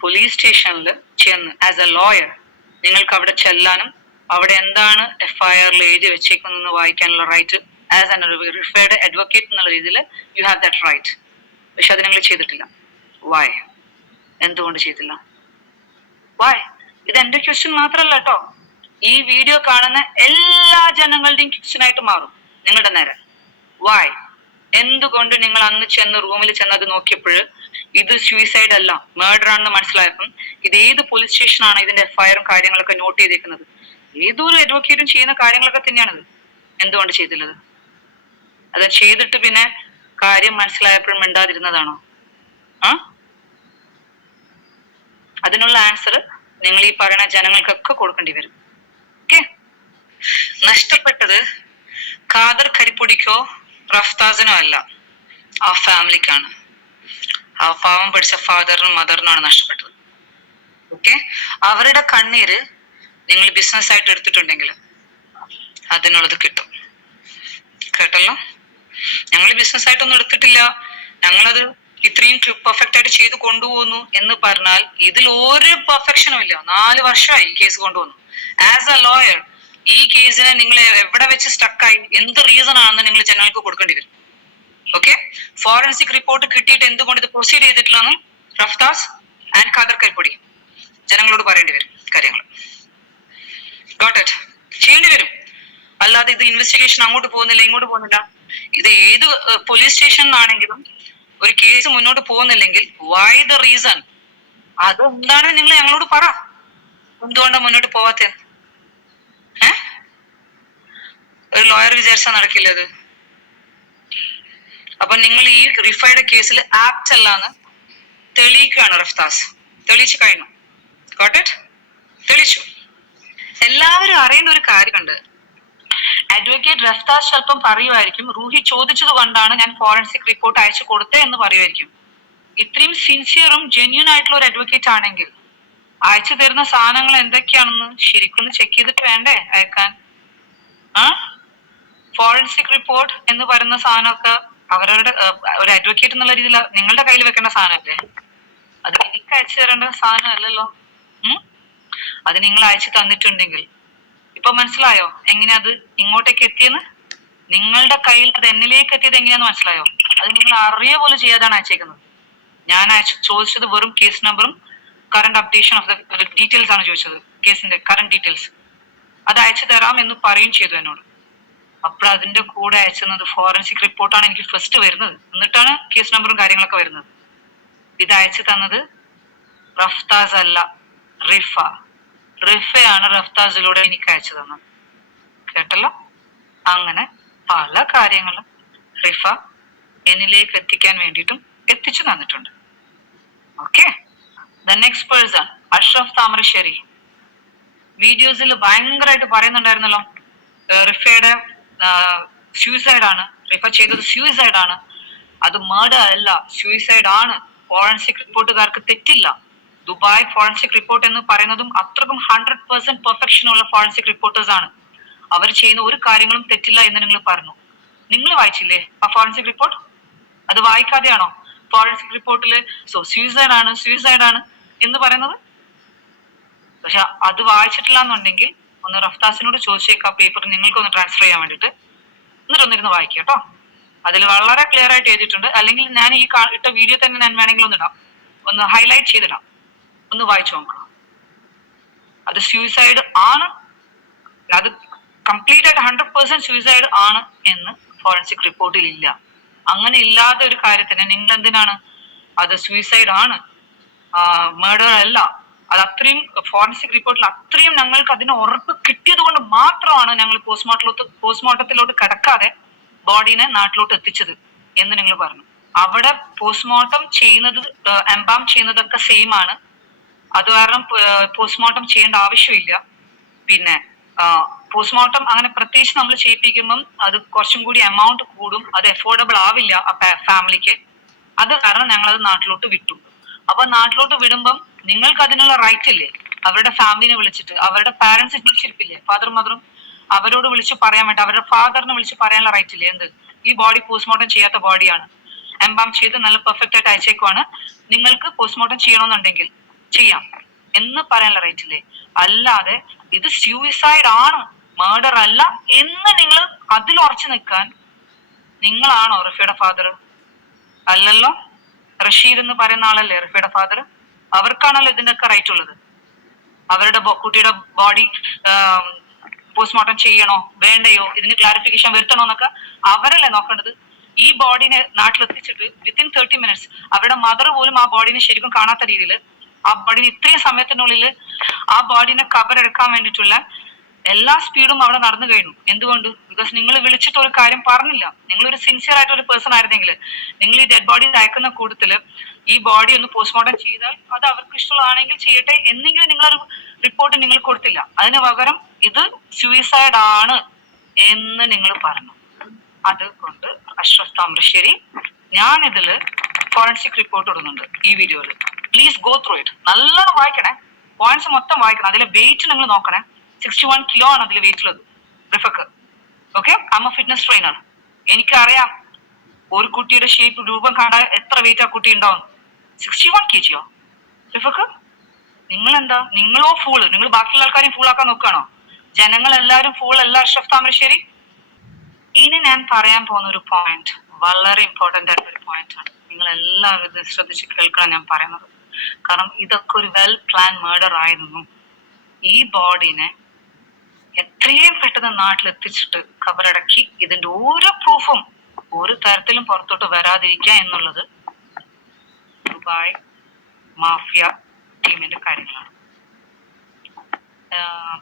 പോലീസ് സ്റ്റേഷനിൽ ചെന്ന് ആസ് എ ലോയർ നിങ്ങൾക്ക് അവിടെ ചെല്ലാനും അവിടെ എന്താണ് FIR എഴുതി വെച്ചേക്കുന്നതെന്ന് വായിക്കാനുള്ള റൈറ്റ് ആസ് ആൻ റിഫയുടെ അഡ്വക്കേറ്റ് എന്നുള്ള രീതിയിൽ യു ഹാവ് ദാറ്റ് റൈറ്റ്. പക്ഷെ അത് നിങ്ങൾ ചെയ്തിട്ടില്ല. വൈ? എന്തുകൊണ്ട് ചെയ്തില്ല? വൈ? ഇത് എന്റെ ക്വസ്റ്റ്യൻ മാത്രമല്ല കേട്ടോ, ഈ വീഡിയോ കാണുന്ന എല്ലാ ജനങ്ങളുടെയും ക്വസ്റ്റ്യൻ ആയിട്ട് മാറും നിങ്ങളുടെ നേരെ. വൈ? എന്തുകൊണ്ട് നിങ്ങൾ അന്ന് ചെന്ന് റൂമിൽ ചെന്ന് അത് നോക്കിയപ്പോൾ ഇത് സൂയിസൈഡ് അല്ല മർഡർ ആണെന്ന് മനസ്സിലായപ്പം ഇത് ഏത് പോലീസ് സ്റ്റേഷനാണ് ഇതിന്റെ FIR-ഉം കാര്യങ്ങളൊക്കെ നോട്ട് ചെയ്തേക്കുന്നത്? ഏതൊരു അഡ്വക്കേറ്റും ചെയ്യുന്ന കാര്യങ്ങളൊക്കെ തന്നെയാണിത്. എന്തുകൊണ്ട് ചെയ്തില്ലത്? അത് ചെയ്തിട്ട് പിന്നെ കാര്യം മനസ്സിലായപ്പോഴും മിണ്ടാതിരുന്നതാണോ? അതിനുള്ള ആൻസർ നിങ്ങൾ ഈ പറയുന്ന ജനങ്ങൾക്കൊക്കെ കൊടുക്കേണ്ടി വരും. ഓക്കെ, നഷ്ടപ്പെട്ടത് ഖാദർ കരിപ്പൊടിക്കോ റഫ്താസിനോ അല്ല, ആ ഫാമിലിക്കാണ്. ആ പാവം പഠിച്ച ഫാദറിനും മദറിനുമാണ് നഷ്ടപ്പെട്ടത്. ഓക്കെ? അവരുടെ കണ്ണീര് നിങ്ങൾ ബിസിനസ് ആയിട്ട് എടുത്തിട്ടുണ്ടെങ്കിൽ അതിനുള്ളത് കിട്ടും. കേട്ടല്ലോ? ഞങ്ങൾ ബിസിനസ് ആയിട്ടൊന്നും എടുത്തിട്ടില്ല, ഞങ്ങളത് ഇത്രയും പെർഫെക്റ്റ് ആയിട്ട് ചെയ്ത് കൊണ്ടുപോകുന്നു എന്ന് പറഞ്ഞാൽ ഇതിൽ ഒരു പെർഫെക്ഷനും ഇല്ല. 4 വർഷമായി കേസ് കൊണ്ടുവന്നു. ആസ് എ ലോയർ ഈ കേസിനെ നിങ്ങൾ എവിടെ വെച്ച് സ്റ്റക്കായി, എന്ത് റീസൺ ആണെന്ന് നിങ്ങൾ ജനങ്ങൾക്ക് കൊടുക്കേണ്ടി വരും. ഓക്കെ? ഫോറൻസിക് റിപ്പോർട്ട് കിട്ടിയിട്ട് എന്തുകൊണ്ട് ഇത് പ്രൊസീഡ് ചെയ്തിട്ടില്ലെന്നും റഫ്താസ് ആൻഡ് ഖാദർ കൈപ്പൊടി ജനങ്ങളോട് പറയേണ്ടി വരും കാര്യങ്ങൾ. Got it? ചെയ്യേണ്ടി വരും. അല്ലാതെ ഇത് ഇൻവെസ്റ്റിഗേഷൻ അങ്ങോട്ട് പോകുന്നില്ല ഇങ്ങോട്ട് പോകുന്നില്ല. ഇത് ഏത് പോലീസ് സ്റ്റേഷനിലാണെങ്കിലും ഒരു കേസ് മുന്നോട്ട് പോകുന്നില്ലെങ്കിൽ വൈ ദ റീസൺ, അത് എന്താണ് നിങ്ങൾ ഞങ്ങളോട് പറ. എന്തുകൊണ്ടാണ് മുന്നോട്ട് പോവാത്ത? ഒരു ലോയർ വിചാരിച്ചാൽ നടക്കില്ല അത്. അപ്പൊ നിങ്ങൾ ഈ റിഫയുടെ കേസിൽ ആപ്റ്റ് അല്ലാന്ന് തെളിയിക്കുകയാണ് റഫ്താസ്. തെളിയിച്ചു കഴിഞ്ഞു. Got it? തെളിയിച്ചു. എല്ലാവരും അറിയേണ്ട ഒരു കാര്യമുണ്ട്. അഡ്വക്കേറ്റ് റഫ്താസ് ചിലപ്പം പറയുമായിരിക്കും റൂഹി ചോദിച്ചത് കൊണ്ടാണ് ഞാൻ ഫോറൻസിക് റിപ്പോർട്ട് അയച്ചു കൊടുത്തേ എന്ന് പറയുമായിരിക്കും. ഇത്രയും സിൻസിയറും ജെന്യൂൻ ആയിട്ടുള്ള ഒരു അഡ്വക്കേറ്റ് ആണെങ്കിൽ അയച്ചു തരുന്ന സാധനങ്ങൾ എന്തൊക്കെയാണെന്ന് ശരിക്കും ചെക്ക് ചെയ്തിട്ട് വേണ്ടേ അയക്കാൻ? ഫോറൻസിക് റിപ്പോർട്ട് എന്ന് പറയുന്ന സാധനമൊക്കെ അവരവരുടെ ഒരു അഡ്വക്കേറ്റ് എന്നുള്ള രീതിയിൽ നിങ്ങളുടെ കയ്യിൽ വെക്കേണ്ട സാധനമല്ലേ? അത് എനിക്ക് അയച്ചു തരേണ്ട സാധനം അല്ലല്ലോ. അത് നിങ്ങൾ അയച്ചു തന്നിട്ടുണ്ടെങ്കിൽ ഇപ്പൊ മനസ്സിലായോ എങ്ങനെയാ അത് ഇങ്ങോട്ടേക്ക് എത്തിയെന്ന്? നിങ്ങളുടെ കയ്യിൽ അത് എന്നിലേക്ക് എത്തിയത് എങ്ങനെയാന്ന് മനസ്സിലായോ? അത് നിങ്ങൾ അറിയ പോലെ ചെയ്യാതാണ് അയച്ചേക്കുന്നത്. ഞാൻ ചോദിച്ചത് വെറും കേസ് നമ്പറും current updation of the details ആണ് ചോദിച്ചത്, കേസിന്റെ കറണ്ട് ഡീറ്റെയിൽസ്. അത് അയച്ചു തരാം എന്ന് പറയും ചെയ്തു എന്നോട്. അപ്പോൾ അതിന്റെ കൂടെ അയച്ചത് ഫോറൻസിക് റിപ്പോർട്ടാണ് എനിക്ക് ഫസ്റ്റ് വരുന്നത്, എന്നിട്ടാണ് കേസ് നമ്പറും കാര്യങ്ങളൊക്കെ വരുന്നത്. ഇത് അയച്ചു തന്നത് റഫ്താസ് അല്ല, റിഫ. റിഫയാണ് റഫ്താസിലൂടെ എനിക്ക് അയച്ചു തന്നത്. കേട്ടല്ലോ? അങ്ങനെ പല കാര്യങ്ങളും റിഫ എന്നിലേക്ക് എത്തിക്കാൻ വേണ്ടിയിട്ടും എത്തിച്ചു തന്നിട്ടുണ്ട്. Okay? The next person Ashraf Thamarassery. വീഡിയോസിൽ ഭയങ്കരമായിട്ട് പറയുന്നുണ്ടായിരുന്നല്ലോ റിഫയുടെ സൂയിസൈഡ് ആണ്, റിഫ ചെയ്തത് സൂയിസൈഡ് ആണ്, അത് മർഡർ അല്ല സൂയിസൈഡ് ആണ്, ഫോറൻസിക് റിപ്പോർട്ടുകാർക്ക് തെറ്റില്ല. ദുബായ് ഫോറൻസിക് റിപ്പോർട്ട് എന്ന് പറയുന്നതും അത്രക്കും 100% പെർഫെക്ഷൻ ഉള്ള ഫോറൻസിക് റിപ്പോർട്ടേഴ്സ് ആണ്. അവർ ചെയ്യുന്ന ഒരു കാര്യങ്ങളും തെറ്റില്ല എന്ന് നിങ്ങൾ പറഞ്ഞു. നിങ്ങൾ വായിച്ചില്ലേ ആ ഫോറൻസിക് റിപ്പോർട്ട്? അത് വായിക്കാതെയാണോ ഫോറൻസിക് റിപ്പോർട്ടില് സൂയിസൈഡ് ആണ് എന്ന് പറയുന്നത്? പക്ഷെ അത് വായിച്ചിട്ടില്ല എന്നുണ്ടെങ്കിൽ ഒന്ന് റഫ്താസിനോട് ചോദിച്ചേക്കാം പേപ്പർ നിങ്ങൾക്കൊന്ന് ട്രാൻസ്ഫർ ചെയ്യാൻ വേണ്ടിട്ട്. എന്നിട്ടൊന്നിരുന്ന് വായിക്കുക കേട്ടോ. അതിൽ വളരെ ക്ലിയർ ആയിട്ട് എഴുതിയിട്ടുണ്ട്. അല്ലെങ്കിൽ ഞാൻ ഈ ഇട്ട വീഡിയോ തന്നെ ഞാൻ വേണമെങ്കിൽ ഒന്നിടാം, ഒന്ന് ഹൈലൈറ്റ് ചെയ്തിടാം, ഒന്ന് വായിച്ചു നോക്കണം. അത് സൂയിസൈഡ് ആണ്, അത് കംപ്ലീറ്റ് ആയിട്ട് 100% സൂയിസൈഡ് ആണ് എന്ന് ഫോറൻസിക് റിപ്പോർട്ടിൽ ഇല്ല. അങ്ങനെ ഇല്ലാത്ത ഒരു കാര്യത്തിന് നിങ്ങൾ എന്തിനാണ് അത് സൂയിസൈഡ് ആണ് മർഡർ അല്ല, അത് അത്രയും ഫോറൻസിക് റിപ്പോർട്ടിൽ അത്രയും ഞങ്ങൾക്ക് അതിന് ഉറപ്പ് കിട്ടിയത് കൊണ്ട് മാത്രമാണ് ഞങ്ങൾ പോസ്റ്റ്മോർട്ടത്തിലോട്ട് കിടക്കാതെ ബോഡീനെ നാട്ടിലോട്ട് എത്തിച്ചത് എന്ന് നിങ്ങൾ പറഞ്ഞു. അവിടെ പോസ്റ്റ്മോർട്ടം ചെയ്യുന്നത് എംബാം ചെയ്യുന്നതൊക്കെ സെയിം ആണ്. അത് കാരണം പോസ്റ്റ്മോർട്ടം ചെയ്യേണ്ട ആവശ്യമില്ല. പിന്നെ പോസ്റ്റ്മോർട്ടം അങ്ങനെ പ്രത്യേകിച്ച് നമ്മൾ ചെയ്യിപ്പിക്കുമ്പം അത് കുറച്ചും കൂടി എമൗണ്ട് കൂടും, അത് അഫോർഡബിൾ ആവില്ല ഫാമിലിക്ക്. അത് കാരണം ഞങ്ങൾ അത് നാട്ടിലോട്ട് വിട്ടു. അപ്പൊ നാട്ടിലോട്ട് വിടുമ്പം നിങ്ങൾക്ക് അതിനുള്ള റൈറ്റ് ഇല്ലേ? അവരുടെ ഫാമിലിനെ വിളിച്ചിട്ട്, അവരുടെ പാരന്റ്സ് ജീവിച്ചിരിപ്പില്ലേ, ഫാദറും മദറും, അവരോട് വിളിച്ച് പറയാൻ വേണ്ടി, അവരുടെ ഫാദറിനെ വിളിച്ച് പറയാനുള്ള റൈറ്റ് ഇല്ലേ? എന്ത്, ഈ ബോഡി പോസ്റ്റ്മോർട്ടം ചെയ്യാത്ത ബോഡിയാണ്, എംബാം ചെയ്ത് നല്ല പെർഫെക്റ്റ് ആയിട്ട് അയച്ചേക്കുവാണ്, നിങ്ങൾക്ക് പോസ്റ്റ്മോർട്ടം ചെയ്യണമെന്നുണ്ടെങ്കിൽ ചെയ്യാം എന്ന് പറയാനുള്ള റൈറ്റ് ഇല്ലേ? അല്ലാതെ ഇത് സൂയിസൈഡ് ആണ് മർഡർ അല്ല എന്ന് നിങ്ങൾ അതിൽ ഉറച്ചു നിൽക്കാൻ നിങ്ങളാണോ റഫിയുടെ ഫാദർ? അല്ലല്ലോ. റഷീദ് എന്ന് പറയുന്ന ആളല്ലേ റഫിയുടെ ഫാദർ? അവർക്കാണല്ലോ ഇതിൻ്റെയൊക്കെ റൈറ്റ് ഉള്ളത്. അവരുടെ കുട്ടിയുടെ ബോഡി പോസ്റ്റ്മോർട്ടം ചെയ്യണോ വേണ്ടയോ, ഇതിന് ക്ലാരിഫിക്കേഷൻ വരുത്തണോ എന്നൊക്കെ അവരല്ലേ നോക്കേണ്ടത്. ഈ ബോഡിനെ നാട്ടിലെത്തിച്ചിട്ട് വിത്തിൻ 30 minutes അവരുടെ മദർ പോലും ആ ബോഡിനെ ശരിക്കും കാണാത്ത രീതിയിൽ ആ ബോഡിനെ ഇത്രയും സമയത്തിനുള്ളിൽ ആ ബോഡിനെ കവറെടുക്കാൻ വേണ്ടിയിട്ടുള്ള എല്ലാ സ്പീഡും അവിടെ നടന്നു കഴിഞ്ഞു. എന്തുകൊണ്ട്? ബിക്കോസ് നിങ്ങൾ വിളിച്ചിട്ട് ഒരു കാര്യം പറഞ്ഞില്ല. നിങ്ങളൊരു സിൻസിയർ ആയിട്ട് ഒരു പേഴ്സൺ ആയിരുന്നെങ്കിൽ നിങ്ങൾ ഈ ഡെഡ് ബോഡി അയക്കുന്ന കൂട്ടത്തില് ഈ ബോഡി ഒന്ന് പോസ്റ്റ്മോർട്ടം ചെയ്താൽ അത് അവർക്ക് ഇഷ്ടമുള്ളതാണെങ്കിൽ ചെയ്യട്ടെ എന്നെങ്കിലും നിങ്ങളൊരു റിപ്പോർട്ട് നിങ്ങൾ കൊടുത്തില്ല. അതിന് പകരം ഇത് സൂയിസൈഡ് ആണ് എന്ന് നിങ്ങൾ പറഞ്ഞു. അതുകൊണ്ട് അഷ്റഫ് താമരശ്ശേരി, ഞാൻ ഇതില് ഫോറൻസിക് റിപ്പോർട്ട് ഇടുന്നുണ്ട് ഈ വീഡിയോയില്. Please go through it. നല്ലോണം വായിക്കണേ. പോയിന്റ്സ് മൊത്തം വായിക്കണം. അതിലെ വെയിറ്റ് നിങ്ങൾ നോക്കണേ. 61 കിലോ ആണ് അതിൽ വെയിറ്റ് ഉള്ളത് റിഫക്ക്. Okay, I'm a fitness trainer. എനിക്കറിയാം ഒരു കുട്ടിയുടെ ഷേപ്പ് രൂപം കാണാൻ എത്ര വെയിറ്റ് ആ കുട്ടി ഉണ്ടാവും. 61 kg റിഫക്ക്. നിങ്ങളെന്താ, നിങ്ങളോ ഫൂള്? നിങ്ങൾ ബാക്കിയുള്ള ആൾക്കാരെയും ഫൂളാക്കാൻ നോക്കുകയാണോ? ജനങ്ങൾ എല്ലാവരും ഫൂൾ അല്ല അഷ്റഫ് താമരശ്ശേരി. ഇനി ഞാൻ പറയാൻ പോകുന്ന ഒരു പോയിന്റ് വളരെ ഇമ്പോർട്ടന്റ് ആയിട്ടുള്ള ഒരു പോയിന്റ് ആണ്. നിങ്ങൾ എല്ലാവരും ഇത് ശ്രദ്ധിച്ച് കേൾക്കണം ഞാൻ പറയുന്നത്. കാരണം ഇതൊക്കെ ഒരു വെൽ പ്ലാൻ മേർഡർ ആയിരുന്നു. ഈ ബോഡീനെ എത്രയും പെട്ടെന്ന് നാട്ടിലെത്തിച്ചിട്ട് കബറടക്കി ഇതിന്റെ ഓരോ പ്രൂഫും ഒരു തരത്തിലും പുറത്തോട്ട് വരാതിരിക്കുക എന്നുള്ളത് ദുബായ് മാഫിയ ടീമിന്റെ കാര്യങ്ങളാണ്.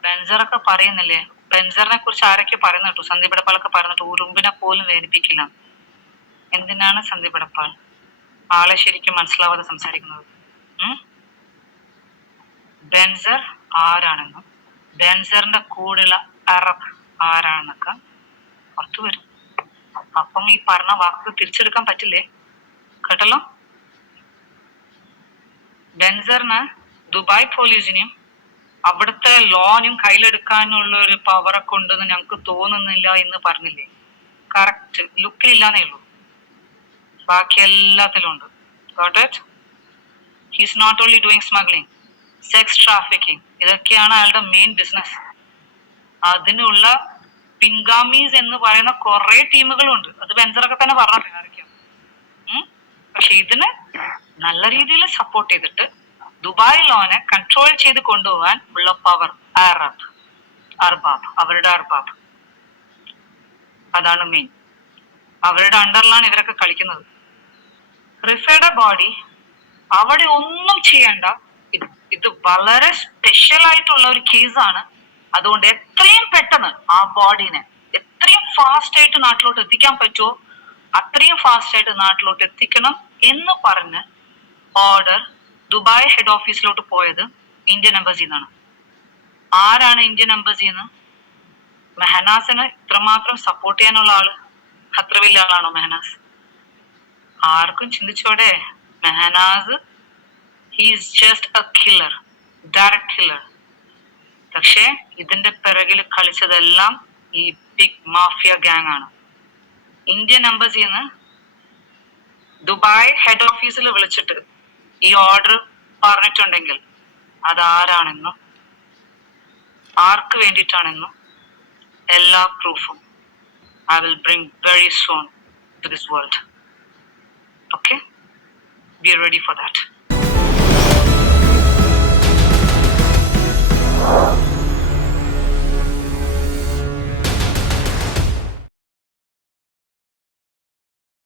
ബെൻസറൊക്കെ പറയുന്നില്ലേ, ബെൻസറിനെ കുറിച്ച് ആരൊക്കെ പറയുന്ന കേട്ടു. സന്ദീപ് ഇടപ്പാളൊക്കെ പറഞ്ഞിട്ട് ഉറുമ്പിനെ പോലും വേദനിപ്പിക്കില്ല. എന്തിനാണ് സന്ദീപ് ഇടപ്പാൾ ആളെ ശരിക്കും മനസ്സിലാവാതെ സംസാരിക്കുന്നത്? ബെൻസർ ആരാണെന്നും ബെൻസറിന്റെ കൂടെയുള്ള അറബ് ആരാണെന്നൊക്കെ പുറത്തു വരും. അപ്പം ഈ പറഞ്ഞ വാക്കുകൾ തിരിച്ചെടുക്കാൻ പറ്റില്ലേ? കേട്ടല്ലോ. ബെൻസറിന് ദുബായ് പോലീസിനെയും അവിടുത്തെ ലോനും കയ്യിലെടുക്കാനുള്ള ഒരു പവറൊക്കെ ഉണ്ടെന്ന് ഞങ്ങൾക്ക് തോന്നുന്നില്ല എന്ന് പറഞ്ഞില്ലേ? കറക്റ്റ്. ലുക്കിലില്ലാന്നേ ഉള്ളൂ, ബാക്കി എല്ലാത്തിലും ഉണ്ട്. Got it? He's not only doing smuggling, sex trafficking. ഇതൊക്കെയാണ് അയാളുടെ മെയിൻ ബിസിനസ്. അതിനുള്ള പിൻഗാമീസ് എന്ന് പറയുന്ന കുറെ ടീമുകളുണ്ട്. അത് ബെൻസറൊക്കെ തന്നെ പറഞ്ഞിട്ട് ആരൊക്കെയാണ്. പക്ഷെ ഇതിന് നല്ല രീതിയിൽ സപ്പോർട്ട് ചെയ്തിട്ട് ദുബായ് ലോനെ കൺട്രോൾ ചെയ്ത് കൊണ്ടുപോകാൻ ഉള്ള പവർ അർബാബ്, അവരുടെ അർബാബ്, അതാണ് മെയിൻ. അവരുടെ അണ്ടറിലാണ് ഇവരൊക്കെ കളിക്കുന്നത്. റിഫയുടെ ബോഡി അവിടെ ഒന്നും ചെയ്യണ്ട. ഇത് വളരെ സ്പെഷ്യൽ ആയിട്ടുള്ള ഒരു കേസാണ്. അതുകൊണ്ട് എത്രയും പെട്ടെന്ന് ആ ബോഡീനെ എത്രയും ഫാസ്റ്റ് ആയിട്ട് നാട്ടിലോട്ട് എത്തിക്കാൻ പറ്റുമോ അത്രയും ഫാസ്റ്റ് ആയിട്ട് നാട്ടിലോട്ട് എത്തിക്കണം എന്ന് പറഞ്ഞ് ഓർഡർ ദുബായ് ഹെഡ് ഓഫീസിലോട്ട് പോയത് ഇന്ത്യൻ എംബസിയിൽ നിന്നാണ്. ആരാണ് ഇന്ത്യൻ എംബസിന്ന്? മെഹനാസിന് ഇത്രമാത്രം സപ്പോർട്ട് ചെയ്യാനുള്ള ആള് അത്ര വലിയ ആളാണോ മെഹനാസ്? ആർക്കും ചിന്തിച്ചോടെ, Mehnaz he's just a killer, direct killer. പക്ഷെ ഇതിന്റെ പിറകിൽ കളിച്ചതെല്ലാം ഈ ബിഗ് മാഫിയ ഗാങ് ആണ്. ഇന്ത്യൻ എംബസിന്ന് ദുബായ് ഹെഡ് ഓഫീസിൽ വിളിച്ചിട്ട് ഈ ഓർഡർ പറഞ്ഞിട്ടുണ്ടെങ്കിൽ അതാരാണെന്നും ആർക്ക് വേണ്ടിയിട്ടാണെന്നും എല്ലാ പ്രൂഫും I will bring very soon to this world. Okay? Be ready for that.